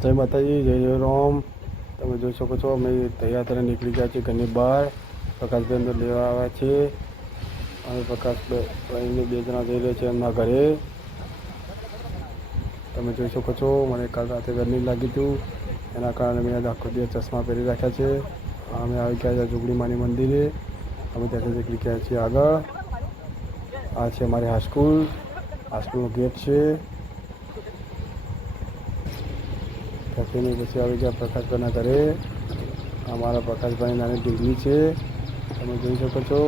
જય માતાજી, જય જય રામ। તમે જોઈ શકો છો અમે તૈયાર થઈને નીકળી ગયા છીએ ઘરની બહાર। પ્રકાશભાઈ અંદર લેવા આવ્યા છે અને પ્રકાશભાઈને 2 જણા જઈ રહ્યા છે એમના ઘરે। તમે જોઈ શકો છો મને કાલ રાતે ગરમી લાગી હતું, એના કારણે મેં આખો દિવસ ચશ્મા પહેરી રાખ્યા છે। અમે આવી ગયા છે જોગણીમાની મંદિરે। અમે ત્યાંથી નીકળી ગયા છીએ આગળ। આ છે અમારી હાઈસ્કૂલ, હાઈસ્કૂલનો ગેટ છે। ત્યાંથી પછી આવી ગયા પ્રકાશભાઈના ઘરે। અમારા પ્રકાશભાઈ નાની ઢીંગલી છે, તમે જોઈ શકો છો।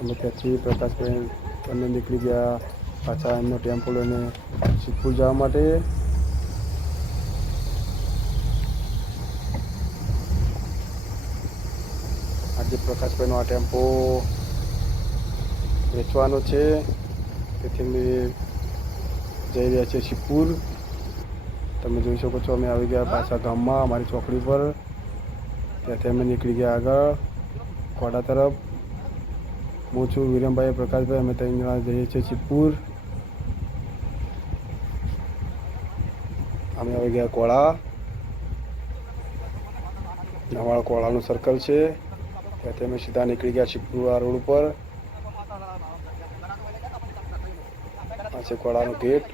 અમે ત્યાંથી પ્રકાશભાઈ બંને નીકળી ગયા પાછા એમનો ટેમ્પો લઈને સિદ્ધપુર જવા માટે। આજે પ્રકાશભાઈનો આ ટેમ્પો વેચવાનો છે, તેથી અમે જઈ રહ્યા છીએ સિદ્ધપુર। તમે જોઈ શકો છો અમે આવી ગયા પાછા ગામમાં અમારી ચોકડી પર। ત્યાંથી અમે નીકળી ગયા આગળ કોડા તરફ। હું છું વિરમભાઈ, પ્રકાશભાઈ, અમે 3 જણા જઈએ છીએ સિદ્ધપુર। અમે આવી ગયા કોળા, અમારા કોળાનું સર્કલ છે। ત્યાંથી અમે સીધા નીકળી ગયા સિદ્ધપુર આ રોડ ઉપર। આ છે કોળાનો ગેટ।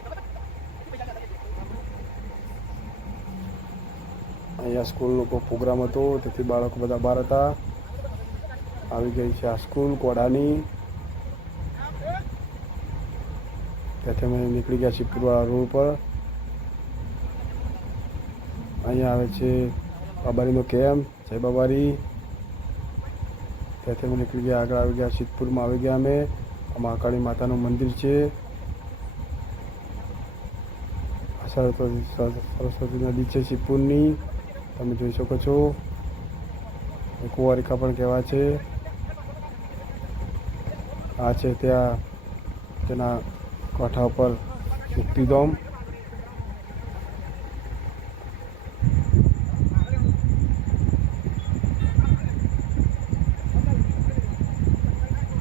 અહીંયા સ્કૂલનો કોઈ પ્રોગ્રામ હતો, તેથી બાળકો બધા બહાર હતા। આવી ગઈ છે આ સ્કૂલ કોડાની। ત્યાંથી અમે નીકળી ગયા સિદ્ધપુર રોડ પર। અહીંયા આવે છે બાબારીનો કેમ્પ, જય બાબારી। ત્યાંથી અમે નીકળી ગયા આગળ આવી ગયા સિદ્ધપુરમાં આવી ગયા અમે। આ મહાકાળી માતાનું મંદિર છે। સરસ્વતી નદી છે સિદ્ધપુરની, તમે જોઈ શકો છો। કુંવારિકા પણ કહેવાય છે। આ છે ત્યાં તેના કાંઠા ઉપર મુક્તિધામ।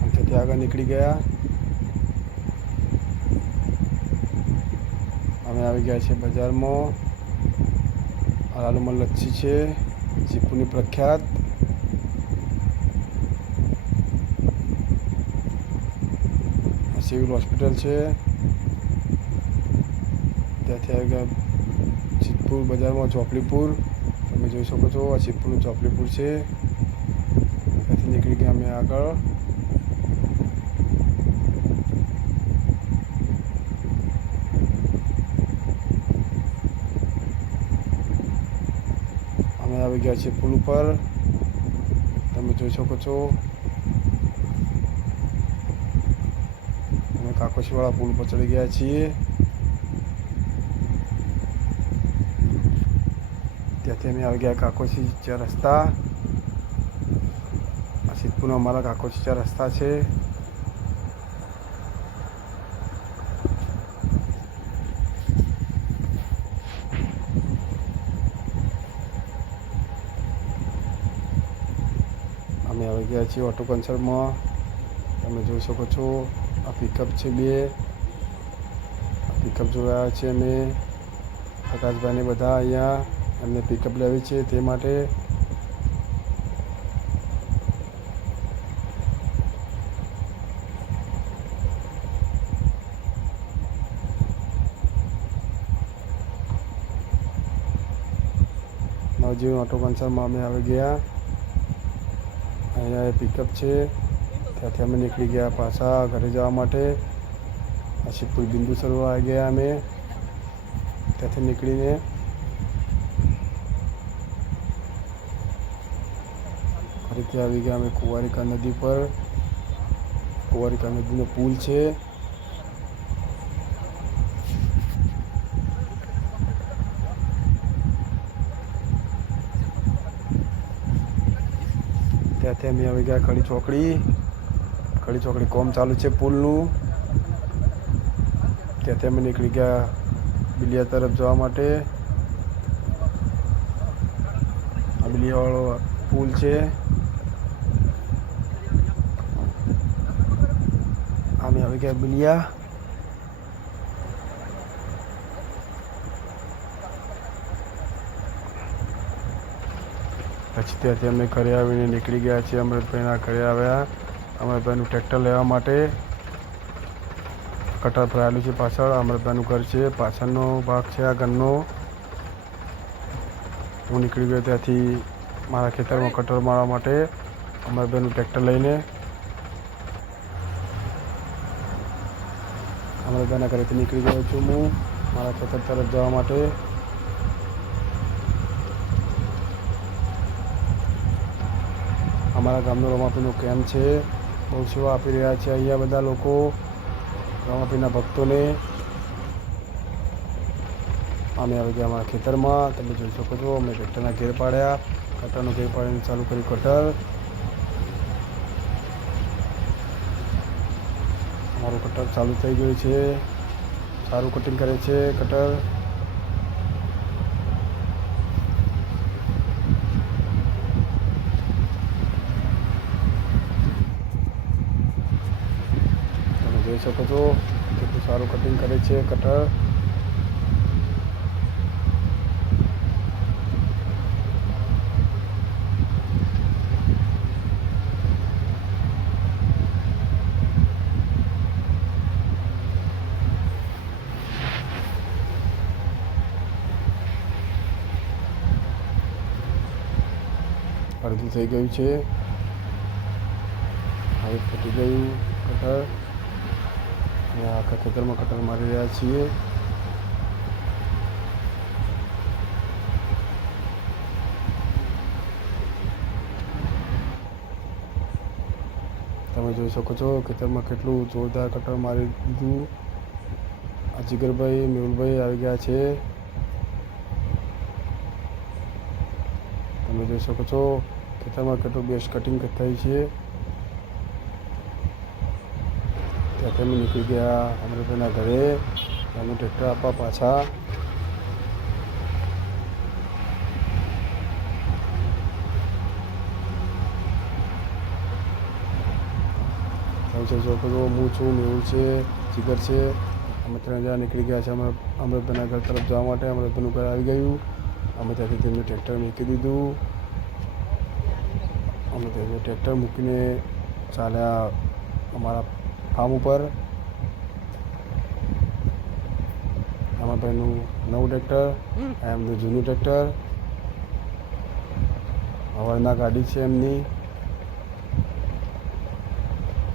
ત્યાંથી આગળ નીકળી ગયા અમે આવી ગયા છીએ બજારમાં। લાલુમલ લચ્છી છે સિદ્ધપુરની પ્રખ્યાત। સિવિલ હોસ્પિટલ છે। ત્યાંથી આવી ગયા સિદ્ધપુર બજારમાં ચોપલીપુર, તમે જોઈ શકો છો આ સિદ્ધપુરનું ચોપલીપુર છે। ત્યાંથી નીકળી ગયા અમે આગળ। અમે આવી ગયા છીએ પુલ ઉપર, તમે જોઈ શકો છો। અમે કાકોશીવાળા પુલ પર ચડી ગયા છીએ। ત્યાંથી અમે આવી ગયા કાકોશી 4 રસ્તા। આ સિદ્ધપુરના અમારા કાકોશી 4 રસ્તા છે। અમે આવી ગયા છીએ ઓટો પંચરમાં, તમે જોઈ શકો છો। આ પિકઅપ છે 2, આ પિકઅપ જોયા છે અમે પ્રકાશભાઈને બધા અહીંયા એમને પિકઅપ લેવી છે તે માટે। નવજીવન ઓટો પંચરમાં અમે આવી ગયા। અહીંયા એ પિકઅપ છે, ત્યાંથી અમે નીકળી ગયા પાછા ઘરે જવા માટે। આ સિદ્ધપુર બિંદુ સરોવર આવી ગયા અમે। ત્યાંથી નીકળીને ફરીથી આવી ગયા અમે કુંવારિકા નદી પર। કુંવારિકા નદીનો પુલ છે। ત્યાંથી અમે આવી ગયા ખડી ચોકડી। ખડી ચોકડી કોમ ચાલુ છે પુલનું। ત્યાંથી અમે નીકળી ગયા બિલિયા તરફ જવા માટે। આ બિલિયાવાળો પુલ છે। અમે આવી ગયા બિલિયા। પછી ત્યાંથી અમે ઘરે આવીને નીકળી ગયા છીએ. અમૃતભાઈના ઘરે આવ્યા. અમૃતભાઈનું ટ્રેક્ટર લેવા માટે કટર ભરાયેલું છે પાછળ. અમૃતભાઈનું ઘર છે, પાછળનો ભાગ છે આ ઘરનો. હું નીકળી ગયો ત્યાંથી મારા ખેતરમાં કટર મારવા માટે અમૃતભાઈનું ટ્રેક્ટર લઈને. અમૃતભાઈના ઘરેથી નીકળી ગયો છું હું મારા ખેતર તરફ જવા માટે. અમારા ગામનો રમાપીરનો કેમ્પ છે. બહુ સેવા આપી રહ્યા છે અહીંયા બધા લોકો રમાપીરના ભક્તોને. અમે આવી ગયા અમારા ખેતરમાં. તમે જોઈ શકો છો અમે ટ્રેક્ટરના ઘેર પાડ્યા. કટરનો ઘેર પાડીને ચાલુ કર્યું કટર. અમારું કટર ચાલુ થઈ ગયું છે. સારું કટિંગ કરે છે કટર. તમે જોઈ શકો છો કેટલું સારું કટિંગ કરે છે કટર. અડધું થઈ ગયું છે. હવે ફૂટી ગયું કટર. અને આખા ખેતરમાં કટર મારી રહ્યા છીએ. તમે જોઈ શકો છો ખેતરમાં કેટલું જોરદાર કટર મારી દીધું. આ જીગરભાઈ મેહુલભાઈ આવી ગયા છે. તમે જોઈ શકો છો ખેતરમાં કેટલું બેસ્ટ કટિંગ થઈ છે. ત્યાંથી અમે નીકળી ગયા અમૃતભાઈના ઘરે એનું ટ્રેક્ટર આપવા પાછા. તમે જોઈ શકો છો હું છું, મેહુલ છે, જીગર છે. અમે 3 જણા નીકળી ગયા છે અમૃતભાઈના ઘર તરફ જવા માટે. અમૃતભાઈનું ઘર આવી ગયું. અમે ત્યાંથી તેમને ટ્રેક્ટર મૂકી દીધું. અમે તેમને ટ્રેક્ટર મૂકીને ચાલ્યા અમારા ફાર્મ ઉપર. અમરભાઈનું નવું ટ્રેક્ટર, એમનું જૂનું ટ્રેક્ટર. હવારના ગાડી છે એમની.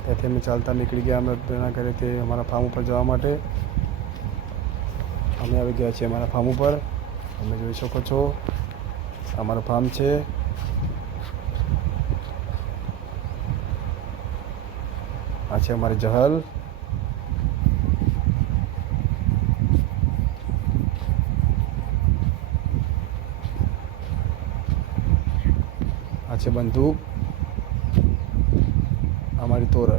ત્યાંથી અમે ચાલતા નીકળી ગયા અમૃતભાઈના ઘરેથી અમારા ફાર્મ ઉપર જવા માટે. અમે આવી ગયા છીએ અમારા ફાર્મ ઉપર. તમે જોઈ શકો છો અમારું ફાર્મ છે. આ છે અમારી જહલ. આ છે બંદૂક, અમારી તોરલ.